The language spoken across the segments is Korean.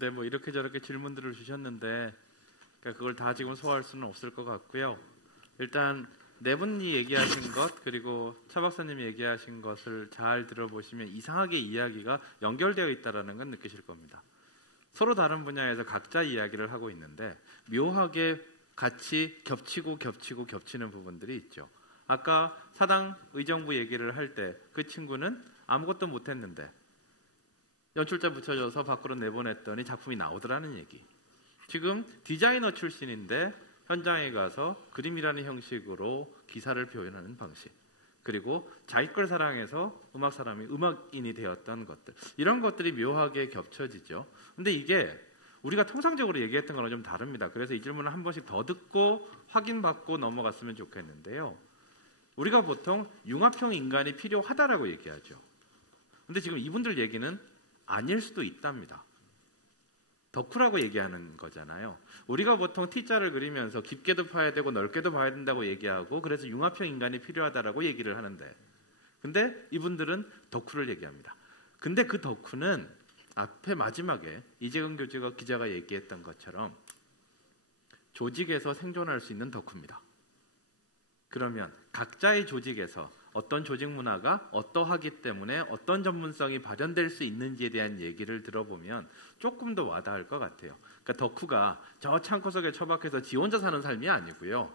네, 뭐 이렇게 저렇게 질문들을 주셨는데 그러니까 그걸 다 지금 소화할 수는 없을 것 같고요. 일단 네 분이 얘기하신 것 그리고 차 박사님이 얘기하신 것을 잘 들어보시면 이상하게 이야기가 연결되어 있다는 건 느끼실 겁니다. 서로 다른 분야에서 각자 이야기를 하고 있는데 묘하게 같이 겹치는 부분들이 있죠. 아까 사당 의정부 얘기를 할 때 그 친구는 아무것도 못했는데 연출자 붙여줘서 밖으로 내보냈더니 작품이 나오더라는 얘기. 지금 디자이너 출신인데 현장에 가서 그림이라는 형식으로 기사를 표현하는 방식, 그리고 자기 걸 사랑해서 음악 사람이 음악인이 되었던 것들, 이런 것들이 묘하게 겹쳐지죠. 근데 이게 우리가 통상적으로 얘기했던 거랑 좀 다릅니다. 그래서 이 질문을 한 번씩 더 듣고 확인받고 넘어갔으면 좋겠는데요. 우리가 보통 융합형 인간이 필요하다라고 얘기하죠. 근데 지금 이분들 얘기는 아닐 수도 있답니다. 덕후라고 얘기하는 거잖아요. 우리가 보통 T자를 그리면서 깊게도 봐야 되고 넓게도 봐야 된다고 얘기하고 그래서 융합형 인간이 필요하다라고 얘기를 하는데, 근데 이분들은 덕후를 얘기합니다. 근데 그 덕후는 앞에 마지막에 이재근 기자가 얘기했던 것처럼 조직에서 생존할 수 있는 덕후입니다. 그러면 각자의 조직에서 어떤 조직 문화가 어떠하기 때문에 어떤 전문성이 발현될 수 있는지에 대한 얘기를 들어보면 조금 더 와닿을 것 같아요. 그러니까 덕후가 저 창고석에 처박혀서 지 혼자 사는 삶이 아니고요.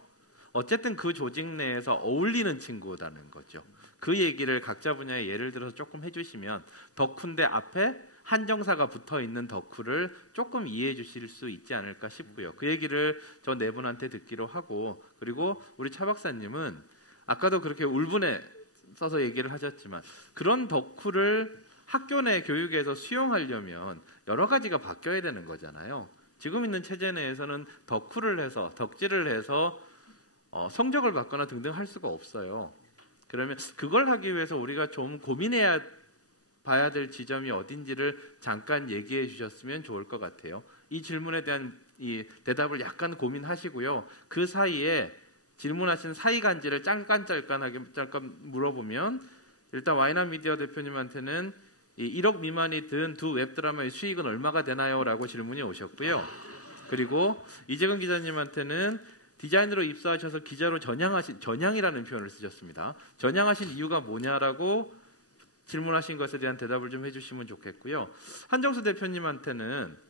어쨌든 그 조직 내에서 어울리는 친구라는 거죠. 그 얘기를 각자 분야의 예를 들어서 조금 해주시면 덕후인데 앞에 한정사가 붙어있는 덕후를 조금 이해해 주실 수 있지 않을까 싶고요. 그 얘기를 저 네 분한테 듣기로 하고, 그리고 우리 차 박사님은 아까도 그렇게 울분에 써서 얘기를 하셨지만 그런 덕후를 학교 내 교육에서 수용하려면 여러 가지가 바뀌어야 되는 거잖아요. 지금 있는 체제 내에서는 덕후를 해서 덕질을 해서 성적을 받거나 등등 할 수가 없어요. 그러면 그걸 하기 위해서 우리가 좀 고민해야 봐야 될 지점이 어딘지를 잠깐 얘기해 주셨으면 좋을 것 같아요. 이 질문에 대한 이 대답을 약간 고민하시고요. 그 사이에 질문하신 사이간지를 잠깐 물어보면, 일단 와이낫 미디어 대표님한테는 1억 미만이 든 두 웹드라마의 수익은 얼마가 되나요? 라고 질문이 오셨고요. 그리고 이재근 기자님한테는 디자이너로 입사하셔서 기자로 전향이라는 표현을 쓰셨습니다. 전향하신 이유가 뭐냐라고 질문하신 것에 대한 대답을 좀 해주시면 좋겠고요. 한정수 대표님한테는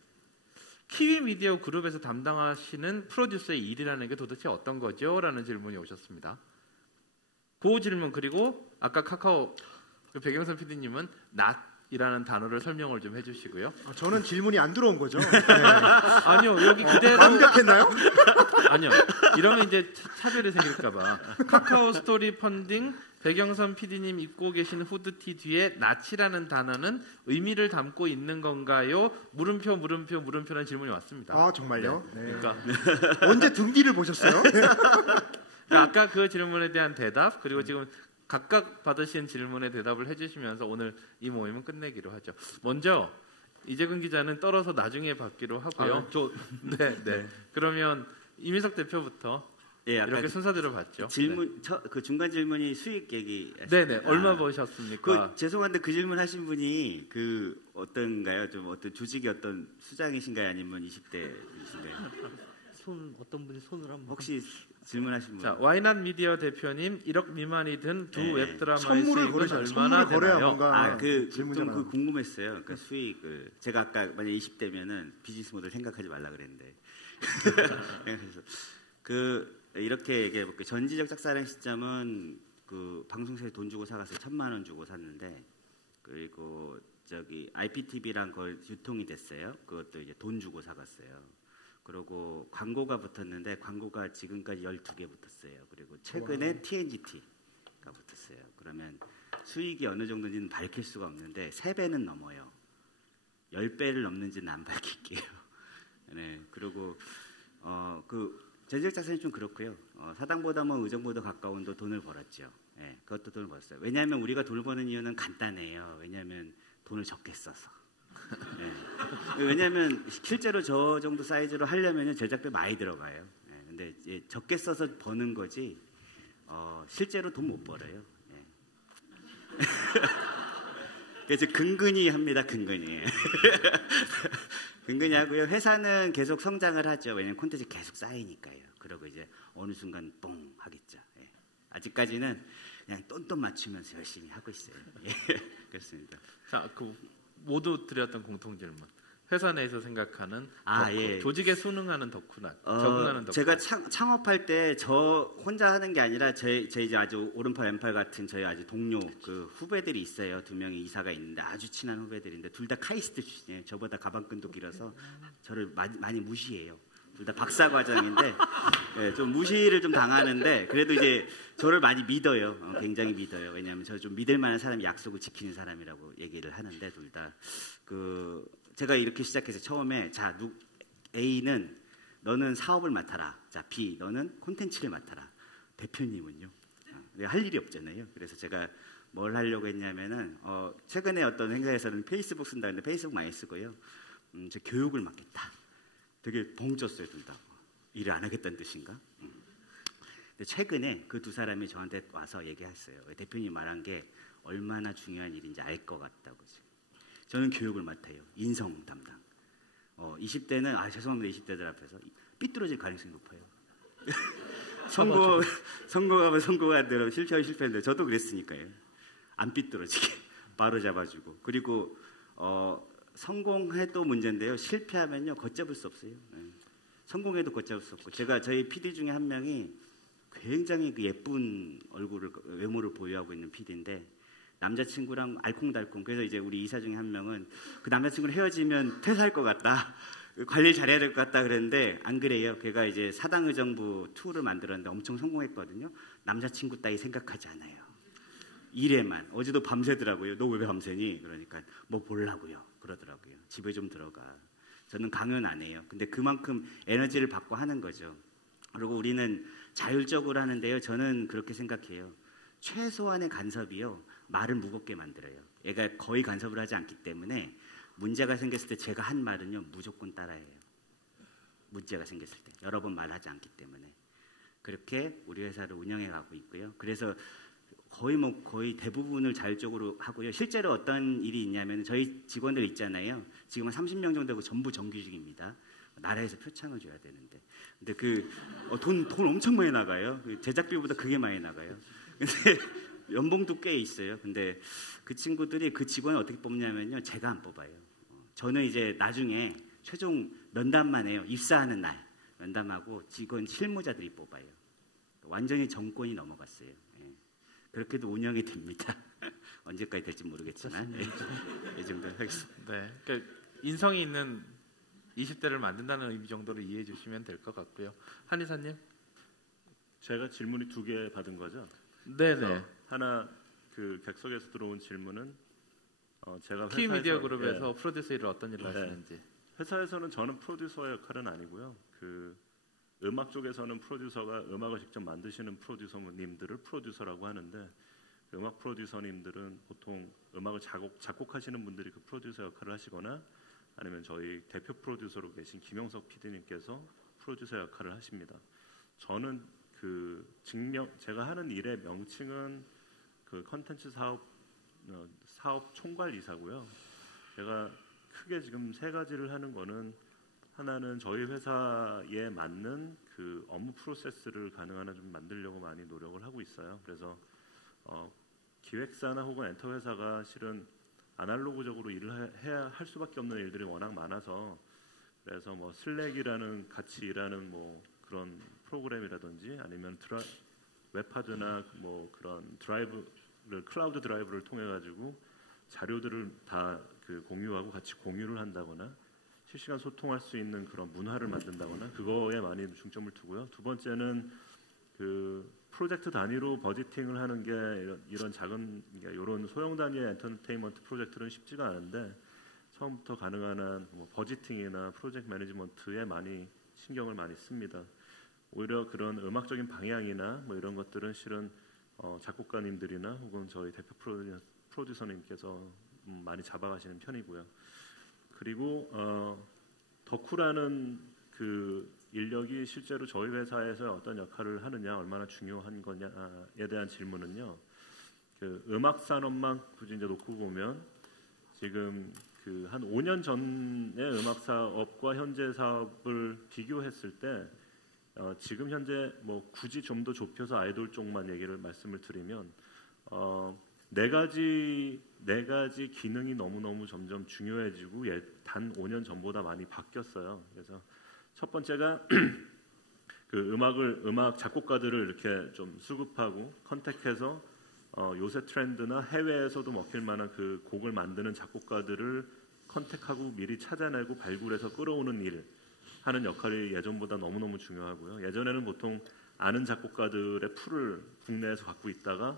키위 미디어 그룹에서 담당하시는 프로듀서의 일이라는 게 도대체 어떤 거죠? 라는 질문이 오셨습니다. 그 질문, 그리고 아까 카카오 백영선 PD님은 낫이라는 단어를 설명을 좀 해주시고요. 저는 질문이 안 들어온 거죠? 네. 아니요, 여기 그대로 완벽했나요? 아니요, 이러면 이제 차별이 생길까봐. 카카오 스토리 펀딩 백영선 PD님 입고 계신 후드티 뒤에 낫이라는 단어는 의미를 담고 있는 건가요? 물음표라는 질문이 왔습니다. 아, 정말요? 네. 네. 그러니까 언제 등기를 보셨어요? 아까 그 질문에 대한 대답, 그리고 지금 각각 받으신 질문에 대답을 해주시면서 오늘 이 모임은 끝내기로 하죠. 먼저 이재근 기자는 떨어서 나중에 받기로 하고요. 네. 그러면 이민석 대표부터. 예, 이렇게 순서대로 봤죠. 질문, 그 중간 질문이 수익 얘기. 네네. 얼마 버셨습니까? 죄송한데 그 질문 하신 분이 어떤가요? 좀 어떤 조직이 어떤 수장이신가요? 아니면 20대이신가요? 어떤 분이 손을 한번. 혹시 질문하신 분. 자, 와이낫 미디어 대표님 1억 미만이 든 두 웹드라마의 선물을 수익은 얼마나 되나요? 좀 궁금했어요. 그러니까 수익을 제가 아까 만약 20대면은 비즈니스 모델 생각하지 말라 그랬는데. 그래서 이렇게 얘기해 볼게요. 전지적 짝사랑 시점은 방송사에 돈 주고 사갔어요. 1,000만 원 주고 샀는데, 그리고 IPTV란 걸 유통이 됐어요. 그것도 이제 돈 주고 사갔어요. 그리고 광고가 붙었는데 광고가 지금까지 12개 붙었어요. 그리고 최근에 TNGT가 붙었어요. 그러면 수익이 어느 정도인지는 밝힐 수가 없는데 3배는 넘어요. 10배를 넘는지는 안 밝힐게요. 네, 그리고 전지적 짝사랑이 좀 그렇고요. 사당보다 의정보다 가까운 돈을 벌었죠. 네, 그것도 돈을 벌었어요. 왜냐하면 우리가 돈을 버는 이유는 간단해요. 왜냐하면 돈을 적게 써서. 네. 왜냐하면 실제로 저 정도 사이즈로 하려면 제작비 많이 들어가요. 네, 근데 적게 써서 버는 거지 실제로 돈 못 벌어요. 네. 그래서 근근히 합니다. 근근히. 근근히 하고요. 회사는 계속 성장을 하죠. 왜냐하면 콘텐츠 계속 쌓이니까요. 그러고 이제 어느 순간 뽕 하겠죠. 예. 아직까지는 그냥 똔똔 맞추면서 열심히 하고 있어요. 예. 그렇습니다. 자, 그 모두 드렸던 공통 질문. 회사 내에서 생각하는 덕후, 예. 조직에 순응하는 덕후나 적응하는 덕후. 제가 창업할 때 저 혼자 하는 게 아니라 제 이제 아주 오른팔 왼팔 같은 저희 아주 동료 그 후배들이 있어요. 2명의 이사가 있는데 아주 친한 후배들인데 둘 다 카이스트 출신이에요. 저보다 가방끈도 길어서 저를 많이 무시해요. 둘 다 박사 과정인데 예, 좀 무시를 좀 당하는데 그래도 이제 저를 많이 믿어요. 굉장히 믿어요. 왜냐하면 저 좀 믿을 만한 사람이 약속을 지키는 사람이라고 얘기를 하는데 둘 다 제가 이렇게 시작해서 처음에 자 A는 너는 사업을 맡아라. 자 B 너는 콘텐츠를 맡아라. 대표님은요? 할 일이 없잖아요. 그래서 제가 뭘 하려고 했냐면은 최근에 어떤 행사에서는 페이스북 쓴다는데 페이스북 많이 쓰고요. 저 교육을 맡겠다. 되게 벙 쪘어요 둘 다. 일을 안 하겠다는 뜻인가? 근데 최근에 그 두 사람이 저한테 와서 얘기했어요. 대표님 말한 게 얼마나 중요한 일인지 알 것 같다고. 저는 교육을 맡아요. 인성 담당. 20대는 죄송합니다. 20대들 앞에서 삐뚤어질 가능성이 높아요. 성공하면 성공한 대로 실패하면 실패한 대로 저도 그랬으니까요. 안 삐뚤어지게 바로 잡아주고 그리고 성공해도 문제인데요. 실패하면요 걷잡을 수 없어요. 네. 성공해도 걷잡을 수 없고 제가 저희 PD 중에 한 명이 굉장히 그 예쁜 외모를 보유하고 있는 PD인데 남자친구랑 알콩달콩. 그래서 이제 우리 이사 중에 한 명은 그 남자친구랑 헤어지면 퇴사할 것 같다. 관리를 잘해야 될 것 같다 그랬는데 안 그래요. 걔가 이제 사당의정부 2를 만들었는데 엄청 성공했거든요. 남자친구 따위 생각하지 않아요. 일에만. 어제도 밤새더라고요. 너 왜 밤새니? 그러니까 뭐 보려고요. 그러더라고요. 집에 좀 들어가. 저는 강요는 안 해요. 근데 그만큼 에너지를 받고 하는 거죠. 그리고 우리는 자율적으로 하는데요. 저는 그렇게 생각해요. 최소한의 간섭이요. 말을 무겁게 만들어요. 얘가 거의 간섭을 하지 않기 때문에 문제가 생겼을 때 제가 한 말은요. 무조건 따라해요. 문제가 생겼을 때. 여러 번 말하지 않기 때문에. 그렇게 우리 회사를 운영해 가고 있고요. 그래서 거의 대부분을 자율적으로 하고요. 실제로 어떤 일이 있냐면 저희 직원들 있잖아요. 지금 한 30명 정도 되고 전부 정규직입니다. 나라에서 표창을 줘야 되는데. 근데 돈 엄청 많이 나가요. 제작비보다 그게 많이 나가요. 근데 연봉도 꽤 있어요. 근데 그 친구들이 그 직원을 어떻게 뽑냐면요. 제가 안 뽑아요. 저는 이제 나중에 최종 면담만 해요. 입사하는 날 면담하고 직원 실무자들이 뽑아요. 완전히 정권이 넘어갔어요. 예. 그렇게도 운영이 됩니다. 언제까지 될지 모르겠지만 이 정도 하겠습니다. 네, 그러니까 인성이 있는 20대를 만든다는 의미 정도로 이해해 주시면 될 것 같고요. 한 이사님? 제가 질문이 2개 받은 거죠? 네네. 하나 그 객석에서 들어온 질문은 제가 키 미디어 그룹에서 예, 프로듀서 일을 어떤 일을 하시는지. 회사에서는 저는 프로듀서 역할은 아니고요. 그 음악 쪽에서는 프로듀서가 음악을 직접 만드시는 프로듀서님들을 프로듀서라고 하는데 그 음악 프로듀서님들은 보통 음악을 작곡하시는 분들이 그 프로듀서 역할을 하시거나 아니면 저희 대표 프로듀서로 계신 김영석 PD님께서 프로듀서 역할을 하십니다. 저는 제가 하는 일의 명칭은 그 컨텐츠 사업 총괄이사고요. 제가 크게 지금 3가지를 하는 거는 하나는 저희 회사에 맞는 그 업무 프로세스를 가능한 한 좀 만들려고 많이 노력을 하고 있어요. 그래서 기획사나 혹은 엔터 회사가 실은 아날로그적으로 일을 해야 할 수밖에 없는 일들이 워낙 많아서 그래서 뭐 슬랙이라는 같이 일하는 뭐 그런 프로그램이라든지 아니면 웹하드나 뭐 그런 클라우드 드라이브를 통해 가지고 자료들을 다 공유하고 같이 공유를 한다거나 실시간 소통할 수 있는 그런 문화를 만든다거나 그거에 많이 중점을 두고요. 2번째는 그 프로젝트 단위로 버지팅을 하는 게 이런 작은 이런 소형 단위의 엔터테인먼트 프로젝트는 쉽지가 않은데 처음부터 가능한 한 뭐 버지팅이나 프로젝트 매니지먼트에 많이 신경을 많이 씁니다. 오히려 그런 음악적인 방향이나 뭐 이런 것들은 실은 작곡가님들이나 혹은 저희 대표 프로듀서님께서 많이 잡아가시는 편이고요. 그리고 덕후라는 그 인력이 실제로 저희 회사에서 어떤 역할을 하느냐, 얼마나 중요한 거냐에 대한 질문은요. 그 음악 산업만 굳이 이제 놓고 보면 지금 그 한 5년 전의 음악 사업과 현재 사업을 비교했을 때 지금 현재 뭐 굳이 좀 더 좁혀서 아이돌 쪽만 얘기를 말씀을 드리면 네 가지 기능이 너무너무 점점 중요해지고 단 5년 전보다 많이 바뀌었어요. 그래서 첫 번째가 그 음악 작곡가들을 이렇게 좀 수급하고 컨택해서 요새 트렌드나 해외에서도 먹힐 만한 그 곡을 만드는 작곡가들을 컨택하고 미리 찾아내고 발굴해서 끌어오는 일 하는 역할이 예전보다 너무너무 중요하고요. 예전에는 보통 아는 작곡가들의 풀을 국내에서 갖고 있다가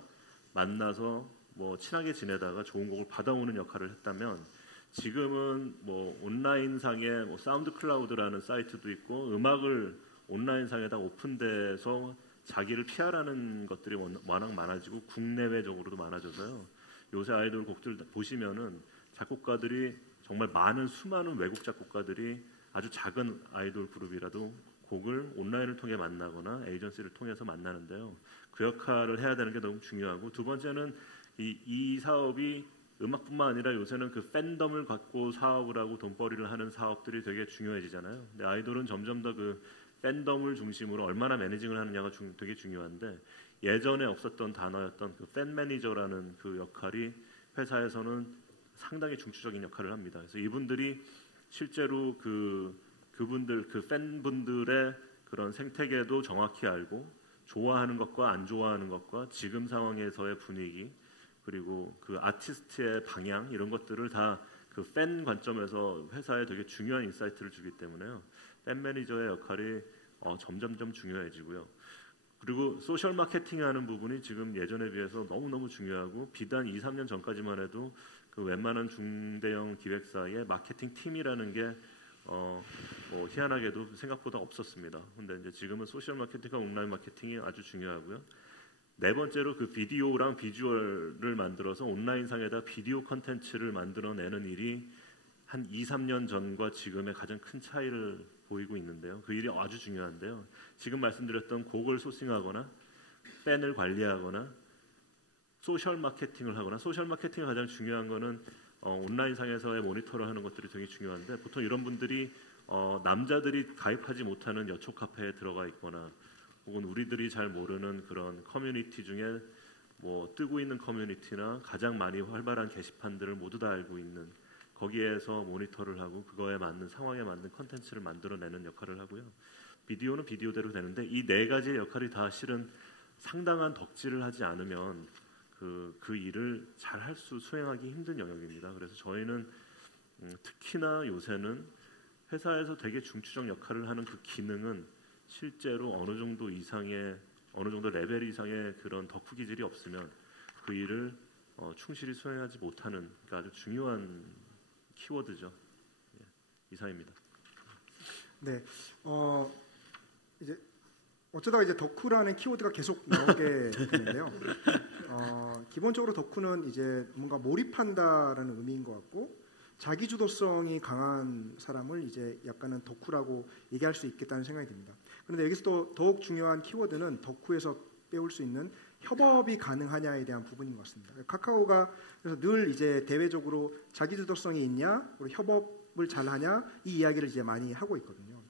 만나서 뭐 친하게 지내다가 좋은 곡을 받아오는 역할을 했다면 지금은 뭐 온라인상에 뭐 사운드 클라우드라는 사이트도 있고 음악을 온라인상에다 오픈돼서 자기를 PR하는 것들이 워낙 많아지고 국내외적으로도 많아져서요. 요새 아이돌 곡들 보시면은 작곡가들이 정말 수많은 외국 작곡가들이 아주 작은 아이돌 그룹이라도 곡을 온라인을 통해 만나거나 에이전시를 통해서 만나는데요. 그 역할을 해야 되는 게 너무 중요하고 두 번째는 이 사업이 음악뿐만 아니라 요새는 그 팬덤을 갖고 사업을 하고 돈벌이를 하는 사업들이 되게 중요해지잖아요. 근데 아이돌은 점점 더 그 팬덤을 중심으로 얼마나 매니징을 하느냐가 되게 중요한데 예전에 없었던 단어였던 그 팬 매니저라는 그 역할이 회사에서는 상당히 중추적인 역할을 합니다. 그래서 이분들이 실제로 그분들 그 팬분들의 그런 생태계도 정확히 알고 좋아하는 것과 안 좋아하는 것과 지금 상황에서의 분위기 그리고 그 아티스트의 방향 이런 것들을 다 그 팬 관점에서 회사에 되게 중요한 인사이트를 주기 때문에요. 팬 매니저의 역할이 점점점 중요해지고요. 그리고 소셜 마케팅하는 부분이 지금 예전에 비해서 너무너무 중요하고 비단 2, 3년 전까지만 해도 그 웬만한 중대형 기획사의 마케팅 팀이라는 게 뭐 희한하게도 생각보다 없었습니다. 근데 이제 지금은 소셜 마케팅과 온라인 마케팅이 아주 중요하고요. 네 번째로 그 비디오랑 비주얼을 만들어서 온라인상에다 비디오 컨텐츠를 만들어내는 일이 한 2, 3년 전과 지금의 가장 큰 차이를 보이고 있는데요. 그 일이 아주 중요한데요. 지금 말씀드렸던 곡을 소싱하거나 팬을 관리하거나 소셜 마케팅을 하거나 소셜 마케팅이 가장 중요한 거는 온라인상에서의 모니터를 하는 것들이 되게 중요한데 보통 이런 분들이 남자들이 가입하지 못하는 여초 카페에 들어가 있거나 혹은 우리들이 잘 모르는 그런 커뮤니티 중에 뭐 뜨고 있는 커뮤니티나 가장 많이 활발한 게시판들을 모두 다 알고 있는 거기에서 모니터를 하고 그거에 맞는 상황에 맞는 컨텐츠를 만들어내는 역할을 하고요. 비디오는 비디오대로 되는데 이 네 가지의 역할이 다 실은 상당한 덕질을 하지 않으면 그 일을 잘 수행하기 힘든 영역입니다. 그래서 저희는 특히나 요새는 회사에서 되게 중추적 역할을 하는 그 기능은 실제로 어느 정도 레벨 이상의 그런 덕후 기질이 없으면 그 일을 충실히 수행하지 못하는 아주 중요한 키워드죠. 예, 이상입니다. 네, 이제 어쩌다가 이제 덕후라는 키워드가 계속 나오게 되는데요. 기본적으로 덕후는 이제 뭔가 몰입한다라는 의미인 것 같고 자기주도성이 강한 사람을 이제 약간은 덕후라고 얘기할 수 있겠다는 생각이 듭니다. 그런데 여기서 또 더욱 중요한 키워드는 덕후에서 빼올 수 있는 협업이 가능하냐에 대한 부분인 것 같습니다. 카카오가 그래서 늘 이제 대외적으로 자기주도성이 있냐, 그리고 협업을 잘하냐 이 이야기를 이제 많이 하고 있거든요.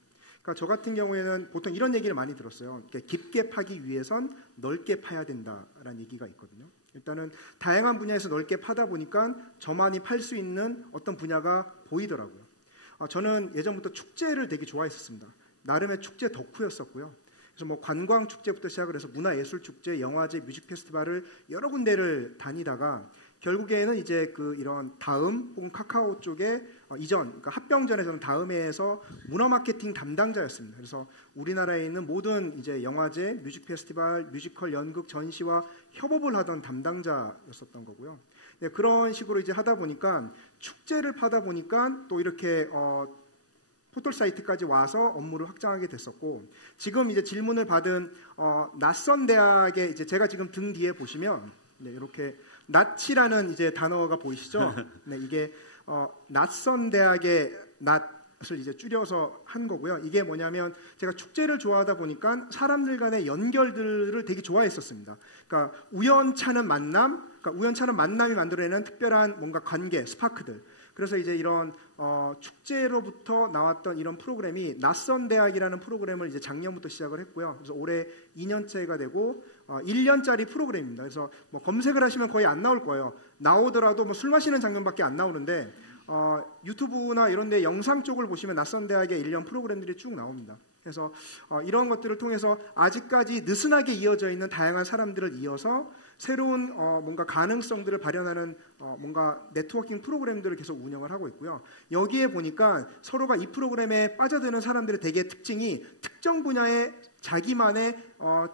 그러니까 저 같은 경우에는 보통 이런 얘기를 많이 들었어요. 깊게 파기 위해선 넓게 파야 된다라는 얘기가 있거든요. 일단은 다양한 분야에서 넓게 파다 보니까 저만이 팔 수 있는 어떤 분야가 보이더라고요. 저는 예전부터 축제를 되게 좋아했었습니다. 나름의 축제 덕후였었고요. 그래서 뭐 관광 축제부터 시작을 해서 문화예술 축제, 영화제, 뮤직 페스티벌을 여러 군데를 다니다가 결국에는 이제 이런 다음 혹은 카카오 쪽에 그러니까 합병전에서는 다음에서 문화 마케팅 담당자였습니다. 그래서 우리나라에 있는 모든 이제 영화제, 뮤직 페스티벌, 뮤지컬, 연극, 전시와 협업을 하던 담당자였었던 거고요. 네, 그런 식으로 이제 하다 보니까 축제를 파다 보니까 또 이렇게 포털 사이트까지 와서 업무를 확장하게 됐었고 지금 이제 질문을 받은 낯선 대학의 이제 제가 지금 등 뒤에 보시면 네, 이렇게 낯이라는 이제 단어가 보이시죠? 네, 이게 낯선 대학의 낯을 이제 줄여서 한 거고요. 이게 뭐냐면 제가 축제를 좋아하다 보니까 사람들 간의 연결들을 되게 좋아했었습니다. 그러니까 우연찮은 만남, 그러니까 그러니까 우연찮은 만남이 만들어내는 특별한 뭔가 관계, 스파크들. 그래서 이제 이런 축제로부터 나왔던 이런 프로그램이 낯선 대학이라는 프로그램을 이제 작년부터 시작을 했고요. 그래서 올해 2년째가 되고 1년짜리 프로그램입니다. 그래서 뭐 검색을 하시면 거의 안 나올 거예요. 나오더라도 뭐 술 마시는 장면밖에 안 나오는데 유튜브나 이런 데 영상 쪽을 보시면 낯선 대학의 1년 프로그램들이 쭉 나옵니다. 그래서 이런 것들을 통해서 아직까지 느슨하게 이어져 있는 다양한 사람들을 이어서 새로운 뭔가 가능성들을 발현하는 뭔가 네트워킹 프로그램들을 계속 운영을 하고 있고요. 여기에 보니까 서로가 이 프로그램에 빠져드는 사람들의 대개 특징이 특정 분야의 자기만의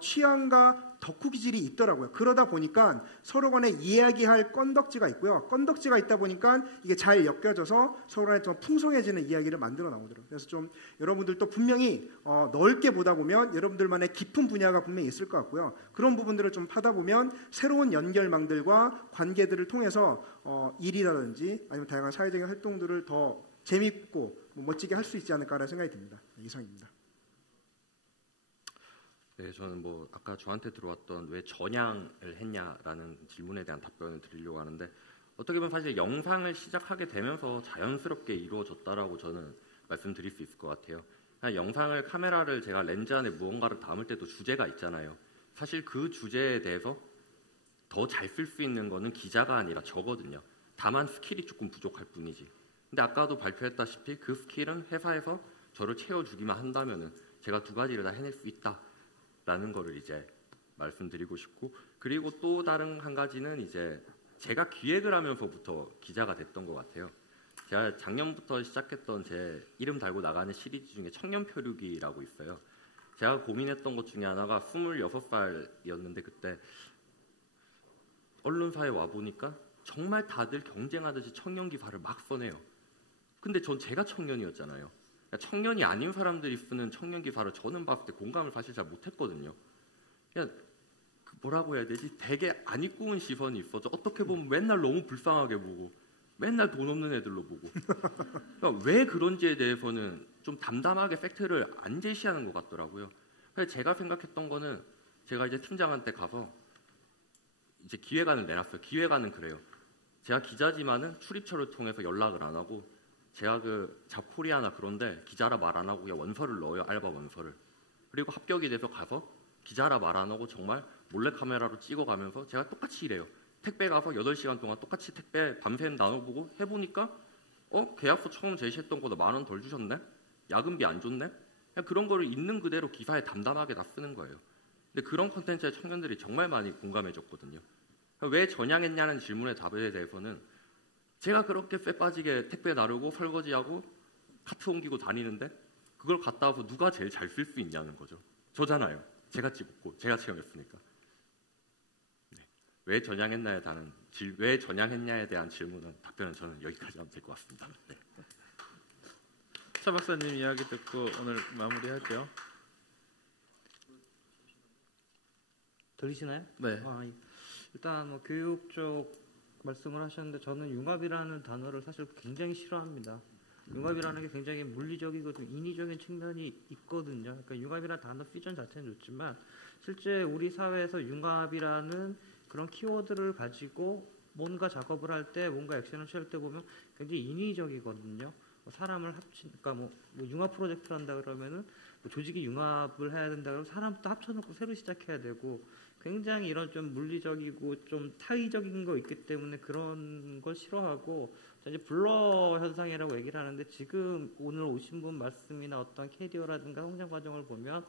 취향과 덕후 기질이 있더라고요. 그러다 보니까 서로 간에 이야기할 건덕지가 있고요. 건덕지가 있다 보니까 이게 잘 엮여져서 서로 간에 좀 풍성해지는 이야기를 만들어 나오더라고요. 그래서 좀 여러분들도 분명히 넓게 보다 보면 여러분들만의 깊은 분야가 분명히 있을 것 같고요. 그런 부분들을 좀 파다 보면 새로운 연결망들과 관계들을 통해서 일이라든지 아니면 다양한 사회적인 활동들을 더 재밌고 멋지게 할 수 있지 않을까라는 생각이 듭니다. 이상입니다. 네, 저는 뭐 아까 저한테 들어왔던 왜 전향을 했냐라는 질문에 대한 답변을 드리려고 하는데 어떻게 보면 사실 영상을 시작하게 되면서 자연스럽게 이루어졌다라고 저는 말씀드릴 수 있을 것 같아요. 영상을 카메라를 제가 렌즈 안에 무언가를 담을 때도 주제가 있잖아요. 사실 그 주제에 대해서 더 잘 쓸 수 있는 거는 기자가 아니라 저거든요. 다만 스킬이 조금 부족할 뿐이지. 근데 아까도 발표했다시피 그 스킬은 회사에서 저를 채워주기만 한다면은 제가 두 가지를 다 해낼 수 있다라는 거를 이제 말씀드리고 싶고, 그리고 또 다른 한 가지는 이제 제가 기획을 하면서부터 기자가 됐던 것 같아요. 제가 작년부터 시작했던 제 이름 달고 나가는 시리즈 중에 청년 표류기라고 있어요. 제가 고민했던 것 중에 하나가 26살이었는데 그때 언론사에 와보니까 정말 다들 경쟁하듯이 청년 기사를 막 써내요. 근데 전 제가 청년이었잖아요. 그러니까 청년이 아닌 사람들이 쓰는 청년 기사를 저는 봤을 때 공감을 사실 잘 못했거든요. 그냥 뭐라고 해야 되지? 되게 안 입고 온 시선이 있어서 어떻게 보면 맨날 너무 불쌍하게 보고 맨날 돈 없는 애들로 보고 그러니까 왜 그런지에 대해서는 좀 담담하게 팩트를 안 제시하는 것 같더라고요. 그래서 제가 생각했던 거는 제가 이제 팀장한테 가서 이제 기획안을 내놨어요. 기획안은 그래요. 제가 기자지만은 출입처를 통해서 연락을 안 하고 제가 그 잡코리아나 그런데 기자라 말 안 하고 그냥 원서를 넣어요. 알바 원서를. 그리고 합격이 돼서 가서 기자라 말 안 하고 정말 몰래카메라로 찍어가면서 제가 똑같이 일해요. 택배 가서 8시간 동안 똑같이 택배 밤샘 나눠보고 해보니까 계약서 처음 제시했던 거보다 10,000원 덜 주셨네? 야근비 안 줬네? 그냥 그런 거를 있는 그대로 기사에 담담하게 다 쓰는 거예요. 근데 그런 콘텐츠에 청년들이 정말 많이 공감해줬거든요. 왜 전향했냐는 질문의 답에 대해서는 제가 그렇게 쇠 빠지게 택배 나르고 설거지하고 카트 옮기고 다니는데 그걸 갔다 와서 누가 제일 잘 쓸 수 있냐는 거죠. 저잖아요. 제가 찍었고 제가 체험했으니까. 네. 왜 전향했냐에 대한 질문은 답변은 저는 여기까지 하면 될 것 같습니다. 네. 차 박사님 이야기 듣고 오늘 마무리하죠. 들리시나요? 네. 일단 뭐 교육 쪽 말씀을 하셨는데 저는 융합이라는 단어를 사실 굉장히 싫어합니다. 융합이라는 게 굉장히 물리적이거든 인위적인 측면이 있거든요. 그러니까 융합이라는 단어 퓨전 자체는 좋지만 실제 우리 사회에서 융합이라는 그런 키워드를 가지고 뭔가 작업을 할 때 뭔가 액션을 취할 때 보면 굉장히 인위적이거든요. 사람을 합치니까 뭐 융합 프로젝트를 한다 그러면은 뭐 조직이 융합을 해야 된다 그러면 사람부터 합쳐놓고 새로 시작해야 되고 굉장히 이런 좀 물리적이고 좀 타의적인 거 있기 때문에 그런 걸 싫어하고 이제 블러 현상이라고 얘기를 하는데 지금 오늘 오신 분 말씀이나 어떤 캐리어라든가 성장 과정을 보면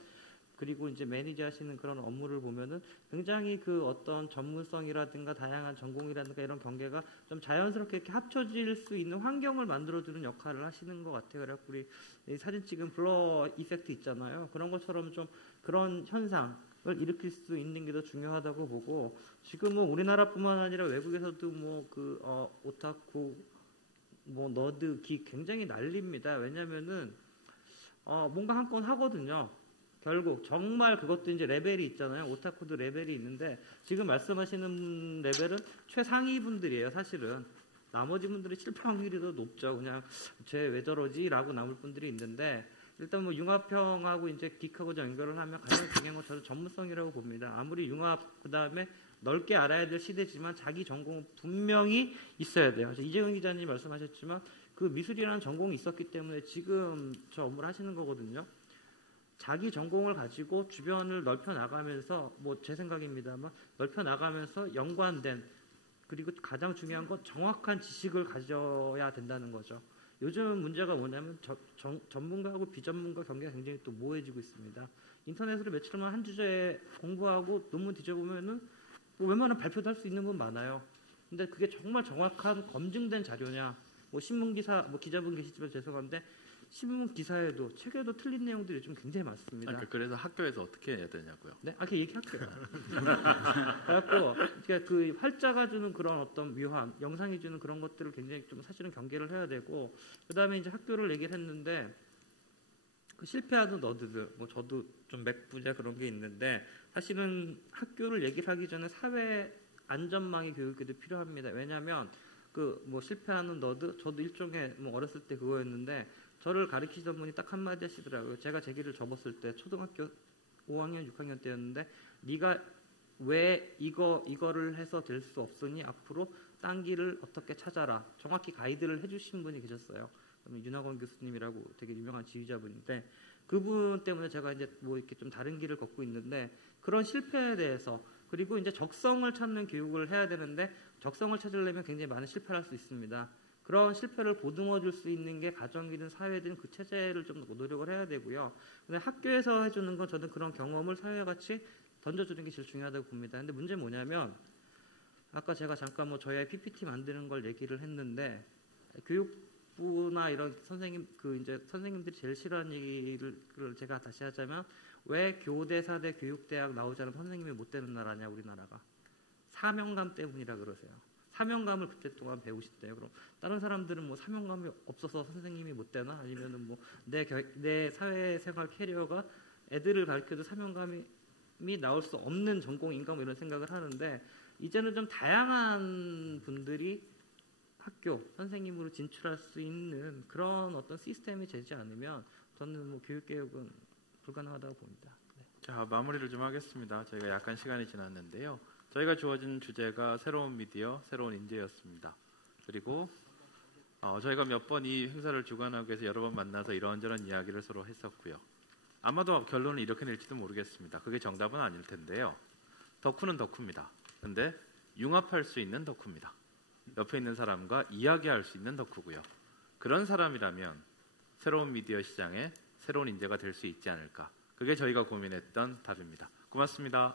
그리고 이제 매니저 하시는 그런 업무를 보면은 굉장히 그 어떤 전문성이라든가 다양한 전공이라든가 이런 경계가 좀 자연스럽게 이렇게 합쳐질 수 있는 환경을 만들어주는 역할을 하시는 것 같아요. 그래갖고 우리 이 사진 찍은 블러 이펙트 있잖아요. 그런 것처럼 좀 그런 현상을 일으킬 수 있는 게 더 중요하다고 보고 지금은 우리나라뿐만 아니라 외국에서도 뭐 그 오타쿠 뭐 너드 기 굉장히 난립니다. 왜냐면은 뭔가 한 건 하거든요. 결국 정말 그것도 이제 레벨이 있잖아요. 오타쿠도 레벨이 있는데 지금 말씀하시는 레벨은 최상위 분들이에요. 사실은 나머지 분들이 실패 확률이 더 높죠. 그냥 쟤 왜 저러지라고 남을 분들이 있는데 일단 뭐 융합형하고 이제 긱하고 연결을 하면 가장 중요한 건 저는 전문성이라고 봅니다. 아무리 융합 그다음에 넓게 알아야 될 시대지만 자기 전공은 분명히 있어야 돼요. 이재용 기자님 말씀하셨지만 그 미술이라는 전공이 있었기 때문에 지금 저 업무를 하시는 거거든요. 자기 전공을 가지고 주변을 넓혀 나가면서 뭐 제 생각입니다만 넓혀 나가면서 연관된 그리고 가장 중요한 건 정확한 지식을 가져야 된다는 거죠. 요즘 문제가 뭐냐면 전문가하고 비전문가 경계가 굉장히 또 모호해지고 있습니다. 인터넷으로 며칠만 한 주제에 공부하고 논문 뒤져보면은 뭐 웬만하면 발표도 할 수 있는 건 많아요. 근데 그게 정말 정확한 검증된 자료냐? 뭐 신문 기사, 뭐 기자분 계시지만 죄송한데 신문 기사에도 책에도 틀린 내용들이 좀 굉장히 많습니다. 그래서 학교에서 어떻게 해야 되냐고요? 네, 그 얘기할게요. 그래갖고 그러니까 그 활자가 주는 그런 어떤 묘함, 영상이 주는 그런 것들을 굉장히 좀 사실은 경계를 해야 되고, 그 다음에 이제 학교를 얘기를 했는데 그 실패하는 너드들, 뭐 저도 좀 맥부자 그런 게 있는데 사실은 학교를 얘기를 하기 전에 사회 안전망의 교육도 필요합니다. 왜냐하면 그 뭐 실패하는 너드, 저도 일종의 뭐 어렸을 때 그거였는데. 저를 가르치시던 분이 딱 한마디 하시더라고요. 제가 제기를 접었을 때 초등학교 5학년, 6학년 때였는데 네가 왜 이거를 해서 될 수 없으니 앞으로 딴 길을 어떻게 찾아라. 정확히 가이드를 해주신 분이 계셨어요. 윤학원 교수님이라고 되게 유명한 지휘자분인데 그분 때문에 제가 이제 뭐 이렇게 좀 다른 길을 걷고 있는데 그런 실패에 대해서 그리고 이제 적성을 찾는 교육을 해야 되는데 적성을 찾으려면 굉장히 많은 실패를 할 수 있습니다. 그런 실패를 보듬어 줄 수 있는 게 가정이든 사회든 그 체제를 좀 노력을 해야 되고요. 근데 학교에서 해주는 건 저는 그런 경험을 사회와 같이 던져주는 게 제일 중요하다고 봅니다. 근데 문제는 뭐냐면 아까 제가 잠깐 뭐 저희 PPT 만드는 걸 얘기를 했는데 교육부나 이런 선생님 이제 선생님들이 제일 싫어하는 얘기를 제가 다시 하자면 왜 교대, 사대, 교육대학 나오지 않은 선생님이 못 되는 나라냐 우리나라가 사명감 때문이라 그러세요. 사명감을 그때 동안 배우셨대요. 그럼 다른 사람들은 뭐 사명감이 없어서 선생님이 못 되나 아니면은 뭐 내 사회생활 캐리어가 애들을 가르쳐도 사명감이 나올 수 없는 전공인가 뭐 이런 생각을 하는데 이제는 좀 다양한 분들이 학교 선생님으로 진출할 수 있는 그런 어떤 시스템이 되지 않으면 저는 뭐 교육개혁은 불가능하다고 봅니다. 네. 자, 마무리를 좀 하겠습니다. 저희가 약간 시간이 지났는데요. 저희가 주어진 주제가 새로운 미디어, 새로운 인재였습니다. 그리고 저희가 몇 번 이 행사를 주관하기 위해서 여러 번 만나서 이런저런 이야기를 서로 했었고요. 아마도 결론을 이렇게 낼지도 모르겠습니다. 그게 정답은 아닐 텐데요. 덕후는 덕후입니다. 근데 융합할 수 있는 덕후입니다. 옆에 있는 사람과 이야기할 수 있는 덕후고요. 그런 사람이라면 새로운 미디어 시장에 새로운 인재가 될 수 있지 않을까. 그게 저희가 고민했던 답입니다. 고맙습니다.